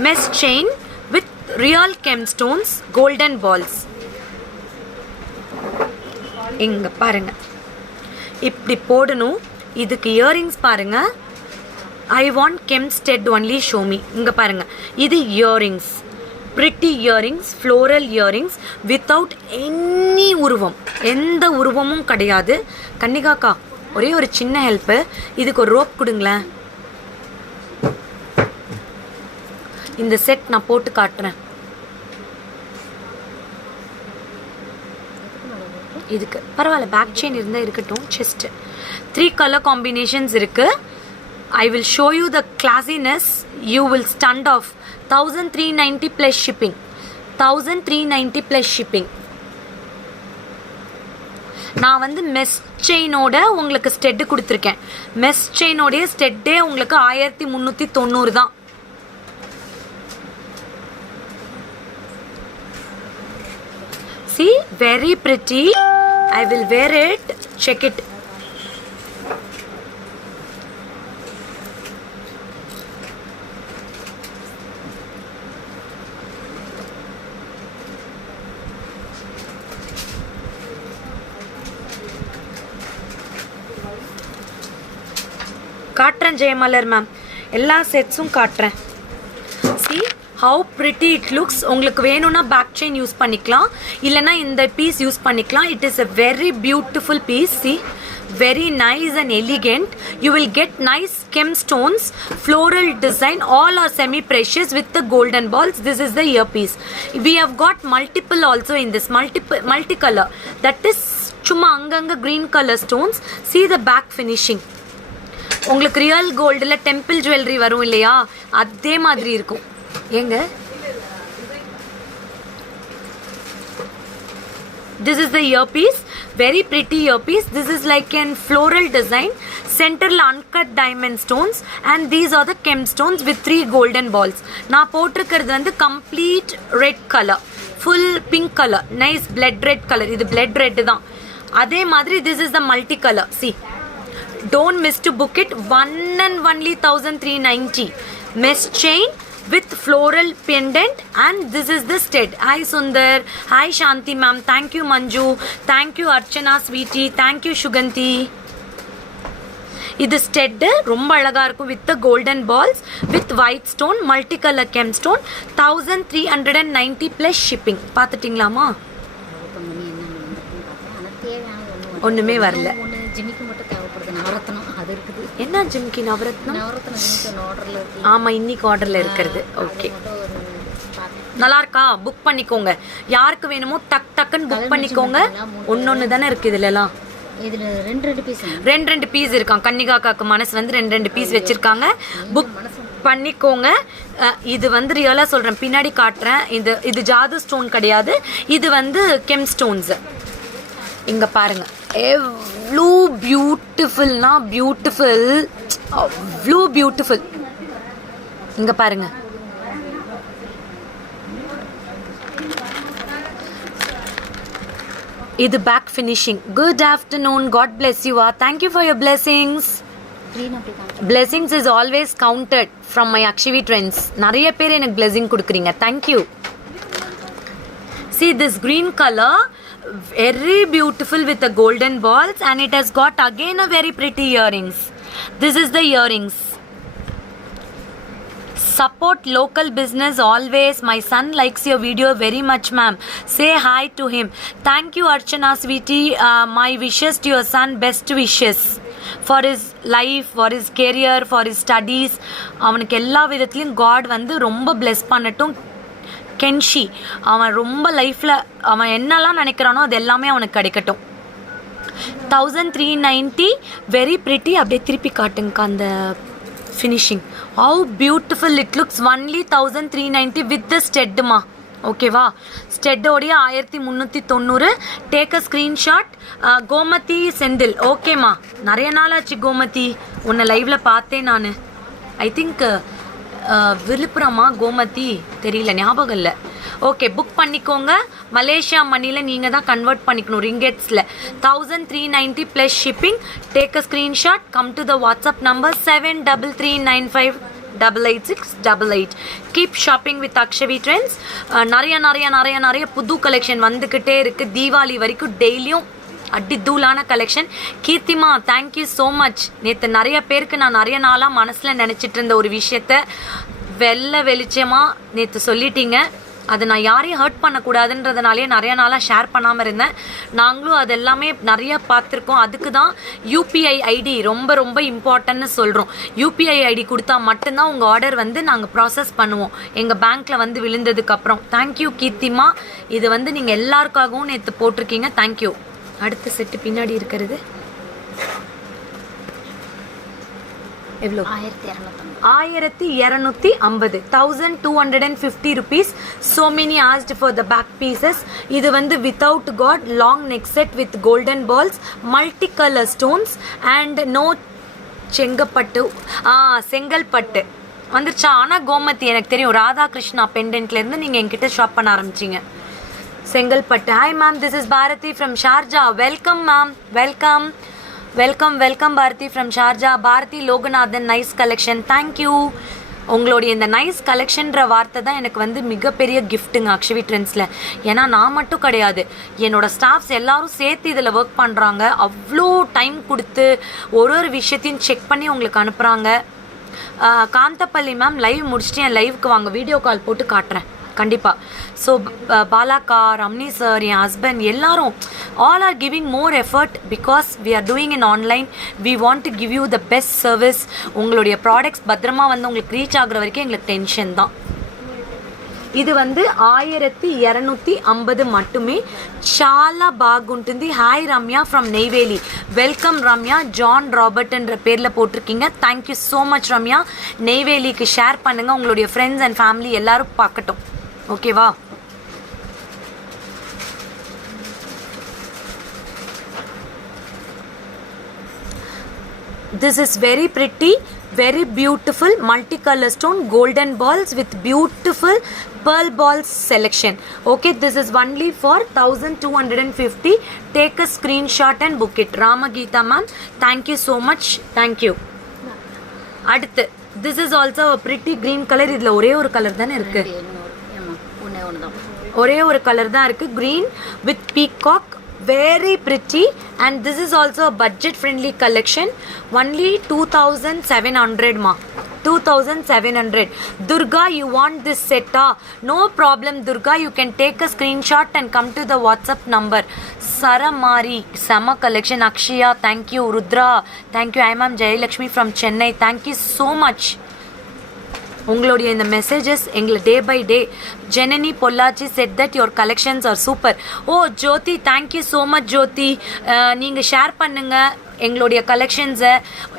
mesh chain with real gemstones, golden balls. இங்க பாருங்க, இப்படி போடணும். இதுக்கு இயரிங்ஸ் பாருங்க. I want gem stud only show me. இங்கே பாருங்க, இது earrings, pretty earrings, floral earrings without any உருவம், எந்த உருவமும் கிடையாது. கன்னிகாக்கா, ஒரே ஒரு சின்ன ஹெல்ப்பு, இதுக்கு ஒரு ரோப் கொடுங்களேன். இந்த செட் நான் போட்டு காட்டுறேன். இதுக்கு பரவாயில்ல, பேக் செயின் இருந்தால் இருக்கட்டும். செஸ்ட்டு 3 color combinations இருக்கு. I will show you the classiness. You will stand off. 1390 plus shipping. 1390 plus shipping. நான் வந்து மெஸ் செயினோட உங்களுக்கு ஸ்டெட்டு கொடுத்துருக்கேன். மெஸ் செயினோடைய ஸ்டெட்டே உங்களுக்கு 1390 தான். See, very pretty. I will wear it. Check it. காட்டுறேன் ஜெயமலர் மேம், எல்லா செட்ஸும் காட்டுறேன். See how pretty it looks. உங்களுக்கு வேணும்னா பேக் செயின் யூஸ் பண்ணிக்கலாம், இல்லைனா இந்த பீஸ் யூஸ் பண்ணிக்கலாம். It is a very beautiful piece. See, very nice and elegant. You will get nice gemstones, floral design, all are semi precious with the golden balls. This is the earpiece. We have got multiple also in this multicolor. That is சும்மா அங்கங்க green color stones. See the back finishing. உங்களுக்கு real கோல்டில் temple jewellery வரும் இல்லையா, அதே மாதிரி இருக்கும். ஏங்க This is the earpiece, very pretty earpiece. This is like an floral design, center uncut diamond stones, and these are the gem stones with 3 golden balls. நான் போட்டிருக்கிறது வந்து complete red color, full pink color, nice blood red color. இது blood red தான். அதே மாதிரி this is the multi color. See, don't miss to book it. One and only 1390 mesh chain with floral pendant, and this is the stud. Hi Sundar, hi Shanti ma'am, thank you Manju, thank you Archana sweetie, thank you Shuganti. இது stud ரொம்ப அழகா இருக்கும் with the golden balls with white stone multi color gem stone. 1390 plus shipping. பார்த்துட்டீங்களாமா? ஒண்ணுமே வரல. ஜிமிக்கு மட்டும் தேவைப்படுது, நவரத்னம் அது இருக்குது. என்ன ஜிமிக்கி நவரத்னம்? நவரத்னம் ஜிமிக்கி ஆர்டர்ல இருக்கு. ஆமா, இன்னைக்கு ஆர்டர்ல இருக்கிறது. ஓகே, நல்லா இருக்கா? புக் பண்ணிக்கோங்க. யாருக்கு வேணுமோ டக் டக்குன்னு புக் பண்ணிக்கோங்க. ஒன்னொன்னு தானே இருக்கு இதுல எல்லாம். இதுல ரெண்டு பீஸ், ரெண்டு பீஸ் இருக்கான். கன்னிகாக்காக்கு மனசு வந்து ரெண்டு பீஸ் வச்சிருக்காங்க. புக் பண்ணிக்கோங்க. இது வந்து ரியலா சொல்றேன், பின்னாடி காட்டுறேன். இது ஜாது ஸ்டோன் கிடையாது, இது வந்து கெம் ஸ்டோன்ஸ். இங்க பாருங்க, எவ்வளோ பியூட்டிஃபுல்னா பியூட்டிஃபுல், அவ்வளோ பியூட்டிஃபுல். இங்க பாருங்க, இது back finishing. Good afternoon, god bless you. Thank you for your blessings. Blessings is always counted from my Akshivi Trends. நிறைய பேர் எனக்கு blessing கொடுக்குறீங்க. Thank you. See this green color, very beautiful with the golden balls, and it has got again a very pretty earrings. This is the earrings. Support local business always. My son likes your video very much, ma'am. Say hi to him. Thank you Archana sweetie. My wishes to your son, best wishes for his life, for his career, for his studies. அவனுக்கு எல்லா விதத்துலையும் God வந்து ரொம்ப bless பண்ணட்டும். கென்ஷி, அவன் ரொம்ப லைஃப்பில் அவன் என்னெல்லாம் நினைக்கிறானோ அது எல்லாமே அவனுக்கு கிடைக்கட்டும். 1390 வெரி பிரிட்டி. அப்படியே திருப்பி காட்டுங்க அந்த finishing. How beautiful it looks. Only 1390 with the ஸ்டெட்டுமா. ஓகேவா? ஸ்டெட்டோடைய 1390. Take a screenshot. Gomathi Senthil, ஓகேம்மா. நிறைய நாள் ஆச்சு கோமதி, உன்னை லைவ்ல பார்த்தேன் நான். ஐ திங்க் விழுப்புரமா கோமதி, தெரியல, ஞாபகம் இல்லை. ஓகே, புக் பண்ணிக்கோங்க. மலேசியா மணியில் நீங்கள் தான் கன்வெர்ட் பண்ணிக்கணும், ரிங்கெட்ஸில். 1390 plus shipping. Take a screenshot. Come to the WhatsApp number 7339588688. Keep shopping with Akshavi trends. நிறைய புது கலெக்ஷன் வந்துக்கிட்டே இருக்குது. தீபாவளி வரைக்கும் டெய்லியும் அடி தூளான கலெக்ஷன். கீர்த்திமா, தேங்க்யூ ஸோ மச். நேற்று நிறைய பேருக்கு நான் நிறைய நாளாக மனசில் நினச்சிட்டு இருந்த ஒரு விஷயத்த வெளிச்சமாக நேற்று சொல்லிட்டீங்க. அதை நான் யாரையும் ஹர்ட் பண்ணக்கூடாதுன்றதுனாலே நிறைய நாளாக ஷேர் பண்ணாமல் இருந்தேன். நாங்களும் அது எல்லாமே நிறைய பார்த்துருக்கோம். அதுக்கு தான் யூபிஐ ஐடி ரொம்ப ரொம்ப இம்பார்ட்டன்ட்னு சொல்கிறோம். யூபிஐ ஐடி கொடுத்தா மட்டும்தான் உங்கள் ஆர்டர் வந்து நாங்கள் ப்ராசஸ் பண்ணுவோம் எங்கள் பேங்க்கில் வந்து விழுந்ததுக்கப்புறம். தேங்க்யூ கீர்த்திமா. இது வந்து நீங்கள் எல்லாருக்காகவும் நேற்று போட்டிருக்கீங்க. தேங்க்யூ. அடுத்த செட்டு பின்னாடி இருக்கிறது எவ்வளோ? 1250. 1250 rupees. So many asked for the back pieces. இது வந்து without god, long neck set with golden balls, multicolor stones and no செங்கப்பட்டு. Chengalpattu வந்துருச்சா? ஆனால் கோமதி எனக்கு தெரியும், ராதாகிருஷ்ணா பெண்டன்ட்லேருந்து நீங்கள் என்கிட்ட ஷாப் பண்ண ஆரம்பிச்சிங்க. Chengalpattu. Hi ma'am, this is Bharathi from Sharjah. Welcome ma'am, welcome Bharathi from Sharjah. Bharathi Loganathan, nice collection. Thank you. உங்களுடைய இந்த நைஸ் கலெக்ஷன்ற வார்த்தை தான் எனக்கு வந்து மிகப்பெரிய கிஃப்ட்டுங்க அக்ஷவி ட்ரெண்ட்ஸில். ஏன்னா நான் மட்டும் கிடையாது, என்னோட ஸ்டாஃப்ஸ் எல்லாரும் சேர்த்து இதில் ஒர்க் பண்ணுறாங்க. அவ்வளோ டைம் கொடுத்து ஒரு விஷயத்தையும் செக் பண்ணி உங்களுக்கு அனுப்புகிறாங்க. காந்தப்பள்ளி மேம், லைவ் முடிச்சுட்டு என் லைவுக்கு வாங்க, வீடியோ கால் போட்டு காட்டுறேன் கண்டிப்பாக. ஸோ பாலாக்கா, ரம்னி சார், என் ஹஸ்பண்ட் எல்லாரும் all are giving more effort because we are doing in online. We want to give you the best service. உங்களுடைய ப்ராடக்ட்ஸ் பத்திரமா வந்து உங்களுக்கு ரீச் ஆகுற வரைக்கும் எங்களுக்கு டென்ஷன் தான். ఇది வந்து 1250 மட்டுமே. చాలా బాగుంటుంది. Hi Ramya from Neyveli. Welcome Ramya. John Robert என்ற பேரில் போட்டிருக்கீங்க. Thank you so much Ramya. நெய்வேலிக்கு ஷேர் பண்ணுங்கள், உங்களுடைய ஃப்ரெண்ட்ஸ் அண்ட் ஃபேமிலி எல்லாரும் பார்க்கட்டும். ஓகேவா? This is very pretty, very beautiful multicolor stone golden balls with beautiful pearl balls selection. Okay, this is only for 1250. Take a screenshot and book it. Ramageeta ma'am, thank you so much. Thank you. அடுத்து this is also a pretty green color. இதுல ஒரே ஒரு colour தானே இருக்கு, ஒரே ஒரு colour தான் இருக்கு, green with peacock, very pretty. And this is also a budget friendly collection, only 2700 ma, 2700. Durga, you want this set? No problem Durga, you can take a screenshot and come to the WhatsApp number. Saramari sama collection. Akshaya, thank you. Rudra, thank you. I am Jayalakshmi from Chennai, thank you so much. உங்களுடைய இந்த messages எங்களை day by day. Janani Pollachi said that your collections are super. Oh Jothi, thank you so much Jothi. நீங்கள் share பண்ணுங்கள் எங்களுடைய கலெக்ஷன்ஸை,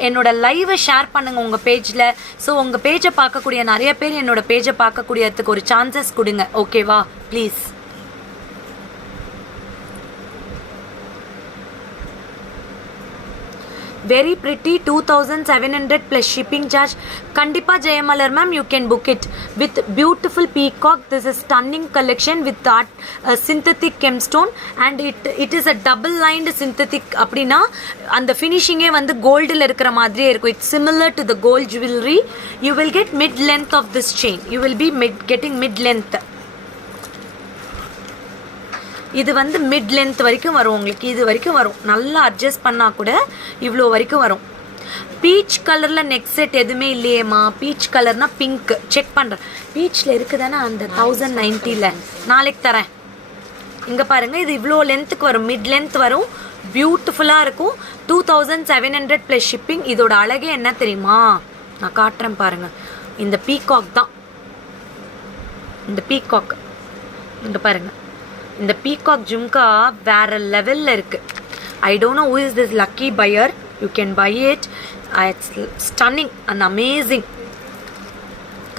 என்னோட லைவை share பண்ணுங்கள் உங்கள் பேஜில். ஸோ உங்கள் பேஜை பார்க்கக்கூடிய நிறைய பேர் என்னோட பேஜை பார்க்கக்கூடியதுக்கு ஒரு சான்சஸ் கொடுங்க, ஓகேவா please. Very pretty, 2700 plus shipping charge. Kandipa Jayamalar ma'am, you can book it with beautiful peacock. This is stunning collection with that synthetic gemstone, and it is a double lined synthetic. அப்படினா அந்த ஃபினிஷிங்கே வந்து கோல்டில் இருக்கிற மாதிரியே இருக்கும். It's similar to the gold jewelry. You will get mid length of this chain. You will be getting mid length. இது வந்து mid length வரைக்கும் வரும் உங்களுக்கு, இது வரைக்கும் வரும். நல்லா அட்ஜஸ்ட் பண்ணால் கூட இவ்வளோ வரைக்கும் வரும். பீச் கலரில் நெக் செட் எதுவுமே இல்லையேம்மா. பீச் கலர்னா பிங்க் செக் பண்ணுறேன். பீச்சில் இருக்குதானே அந்த 1090 நாளைக்கு தரேன். இங்கே பாருங்கள், இது இவ்வளோ லென்த்துக்கு வரும், மிட் லென்த் வரும், பியூட்டிஃபுல்லாக இருக்கும். 2700 ப்ளஸ் ஷிப்பிங். இதோட அழகே என்ன தெரியுமா, நான் காட்டுறேன் பாருங்கள். இந்த பீகாக் தான், இந்த பீகாக் இங்கே பாருங்கள். இந்த பீகாக் ஜும்கா வேற லெவலில் இருக்குது. I don't know who is this lucky buyer. You can buy it. It's stunning and amazing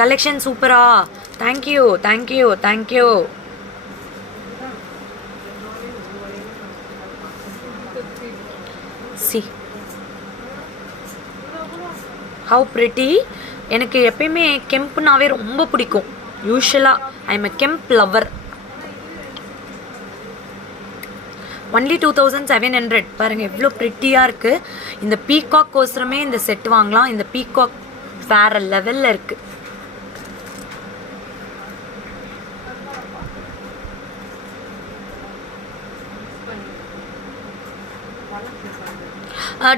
collection. சூப்பரா, thank you thank you thank you. See how pretty. எனக்கு எப்பயுமே கெம்புனாவே ரொம்ப பிடிக்கும். யூஸ்வலாக I am a kemp lover. Only 2700. பாருங்கள் எவ்வளோ ப்ரிட்டியாக இருக்குது. இந்த பீகாக் கோசரமே இந்த செட் வாங்கலாம். இந்த பீகாக் வேறு லெவலில் இருக்குது.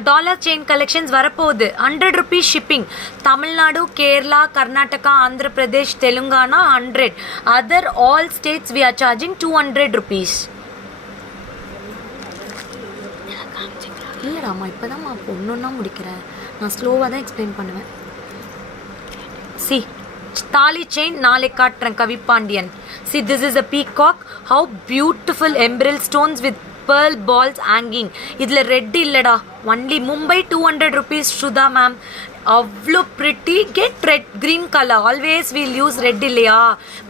டாலர் செயின் கலெக்ஷன்ஸ் வரப்போகுது. 100 rupees shipping. Tamil Nadu, Kerala, Karnataka, Andhra Pradesh, Telangana 100. Other all states we are charging 200 rupees. இல்லைடாம்மா, இப்போ தான்மா ஒன்றா முடிக்கிறேன். நான் ஸ்லோவாக தான் எக்ஸ்பிளைன் பண்ணுவேன். சி தாலி செயின் நாளைக்கு காட்டுறேன். Kavipandiyan. See this is a peacock. How beautiful எம்ப்ரில் stones with pearl balls hanging. இதில் ரெட் இல்லைடா, only Mumbai 200 rupees. Shruta ma'am அவ்வளோ pretty. Get red green colour. Always we'll use red இல்லையா.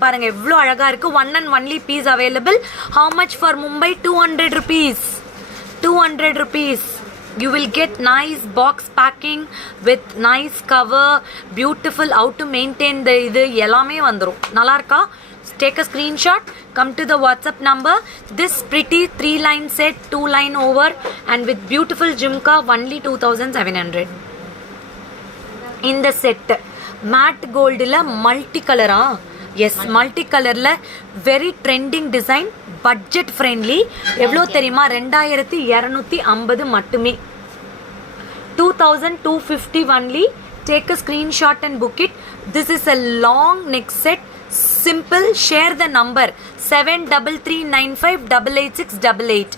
பாருங்கள் எவ்வளோ அழகாக இருக்குது. 1 and only piece available. How much for Mumbai? 200 rupees. 200 rupees. You will get nice box packing with nice cover, beautiful how to maintain the இது எல்லாமே வந்துரும். நல்லா இருக்கா? Take a screenshot, come to the WhatsApp number. This pretty 3-line set, 2-line over and with beautiful jhumka, only 2700. இந்த set mat கோல்டில் multi கலரா? S, multi கலரில் very trending design, budget friendly. எவ்வளோ தெரியுமா? 2250 மட்டுமே. 2250 only. Take a screenshot and book it. This is a long neck set. Simple. Share the number 7339588688.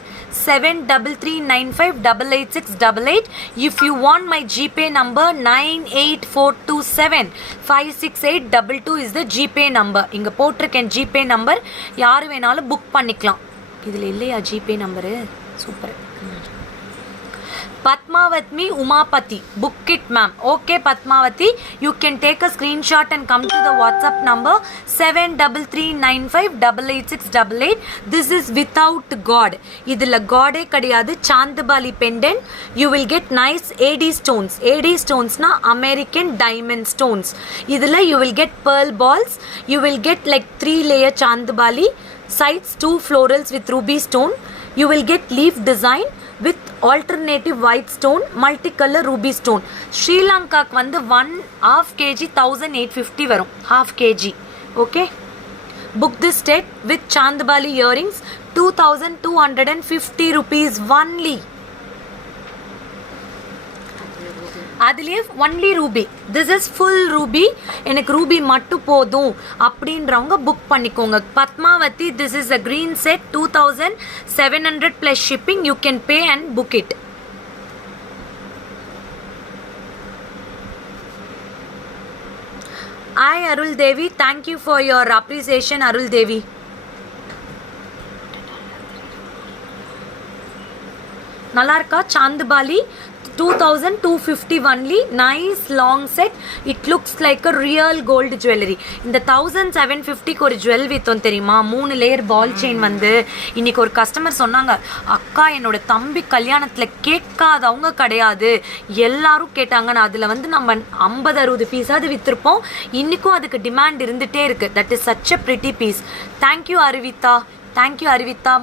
7339588688. If you want my GPay number 9842756822 is the GPay number. இங்கே போட்டிருக்கேன் GPay number. யார் வேணாலும் book பண்ணிக்கலாம். இதில் இல்லையா GPay number? Super. Padmavati Umapati, book it ma'am. Okay Padmavati, you can take a screenshot and come to the WhatsApp number 7339588688. This is without God. Idhula God e kadiyadu. Chandbali pendant. You will get nice AD stones. AD stones na American diamond stones. Idhula you will get pearl balls. You will get like 3-layer Chandbali. Sides 2 florals with ruby stone. You will get leaf design with alternative white stone, multicolor ruby stone. Sri Lanka வந்து 1/2 kg 1850 வரும். 1/2 kg. Okay. Book this set with Chandbali earrings 2250 rupees only. அதுலேயே only ruby. This is full ruby. எனக்கு ruby மட்டும் போதும் அப்படின்றவங்க book பண்ணிக்கோங்க. Padmavathi, this is a green set 2700 plus shipping. You can pay and book it. Hi Arul Devi, thank you for your appreciation Arul Devi. நல்லா இருக்கா? சாந்துபாலி 2250 only. Nice long set. It looks like a real gold jewelry. இந்த 1750க்கு ஒரு jewel வித்தோம் தெரியுமா? 3 layer பால் chain வந்து இன்னைக்கு ஒரு customer சொன்னாங்க, அக்கா என்னோட தம்பி கல்யாணத்தில் கேட்காதவங்க கிடையாது, எல்லாரும் கேட்டாங்க. நான் அதில் வந்து நம்ம 50-60 பீஸாவது விற்றுருப்போம். இன்றைக்கும் அதுக்கு டிமாண்ட் இருந்துகிட்டே இருக்குது. That is such a pretty piece. Thank you Aruvitha. Thank you Aruvitha.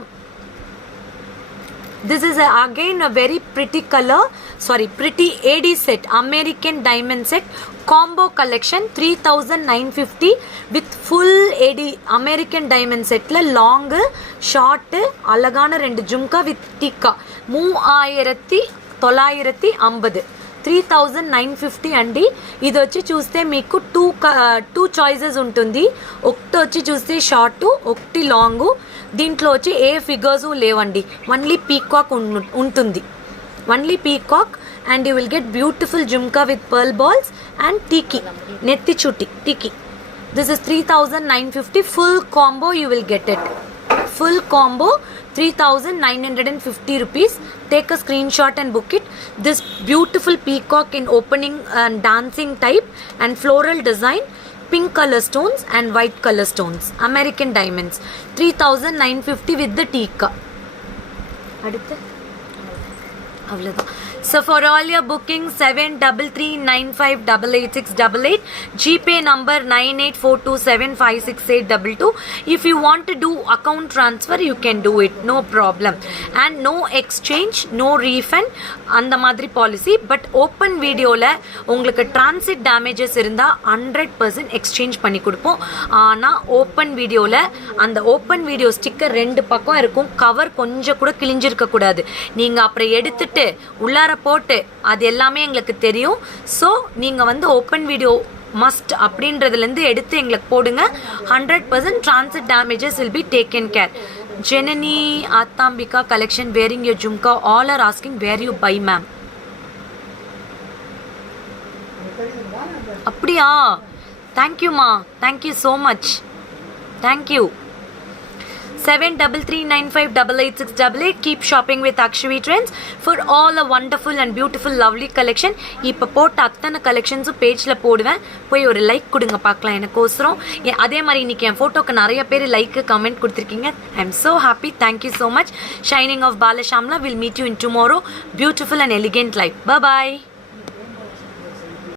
This is again a very pretty color, pretty AD set, American diamond set, combo collection 3950 with full AD American diamond set la long short alagana 2 jumka with tikka 3950 3950 అండి. ఇది వచ్చి చూస్తే మీకు two choices ఉంటుంది. ఒకటి వచ్చి చూస్తే short, ఒకటి లాంగ్. దీంట్లో వచ్చి ఏ ఫిగర్స్ లేవండి, ఓన్లీ పీకాక్ ఉంటుంది. Only peacock and you will get beautiful jhumka with pearl balls and టీకి, నెత్తి చుట్టి టీకి. This is 3950 full combo. You will get it full combo 3950 rupees. Take a screenshot and book it. This beautiful peacock in opening and dancing type and floral design, pink color stones and white color stones, American diamonds, 3950 with the tikka. அடுத்து அவ்வளோதான். So for all your bookings 7339588688, GPay number 9842756822. If you want to do account transfer, you can do it, no problem. And no exchange, no refund, அந்த மாதிரி policy. But open வீடியோவில் உங்களுக்கு transit damages இருந்தால் 100% exchange பண்ணி கொடுப்போம். ஆனால் open வீடியோவில் அந்த ஓப்பன் வீடியோ ஸ்டிக்கர் 2 பக்கம் இருக்கும். கவர் கொஞ்சம் கூட கிழிஞ்சிருக்கக்கூடாது. நீங்கள் அப்புறம் எடுத்துட்டு உள்ளார போட்டு அது எல்லாமே எங்களுக்கு தெரியும். ஸோ நீங்கள் வந்து ஓப்பன் வீடியோ மஸ்ட் அப்படின்றதுலேருந்து எடுத்து எங்களுக்கு போடுங்க. 100% transit damages will be taken care. Janani Atambika collection wearing your jhumka, all are asking where you buy ma'am. அப்படியா? தேங்க்யூ மா, thank you so much, thank you. 7339588688. Keep shopping with Akshavi Trends for all a wonderful and beautiful lovely collection. இப்போ போட்ட அத்தனை கலெக்ஷன்ஸும் பேஜில் போடுவேன், போய் ஒரு லைக் கொடுங்க பார்க்கலாம் எனக்கோசரம். அதே மாதிரி இன்றைக்கி என் ஃபோட்டோக்கு நிறைய பேர் லைக்கு கமெண்ட் கொடுத்துருக்கீங்க. I am so happy. Thank you so much. Shining of பாலஷாம்லா. Will meet you in tomorrow. Beautiful and elegant life. Bye.